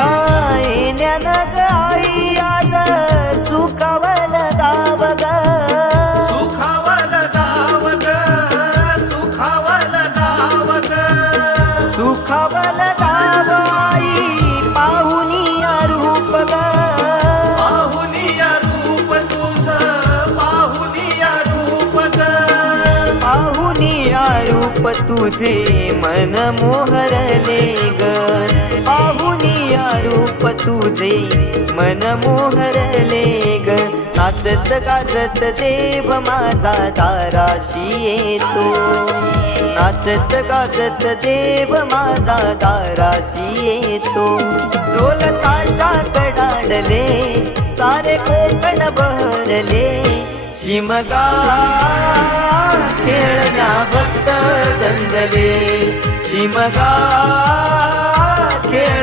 तुझ्या येण्यानं ग आई आज सुखावल गाव ग, सुखावल गाव ग, सुखावल गाव ग, सुखावल गाव आई पाहुनिया रूप ग, पाहुनिया रूप तुझं, पाहुनिया रूप ग, पाहुनिया रूप तुझे मन मोहरले ग, पाहुनिया रूप तुझे मन मोहरले ग. नाचत गाजत देव माझा दाराशी येतो, नाचत गाजत देव माझा दाराशी येतो. ढोल ताशा कडाडले सारे कोकण बहरले, शिमगा खेळण्या भक्त दंगले, शिमगा खेळ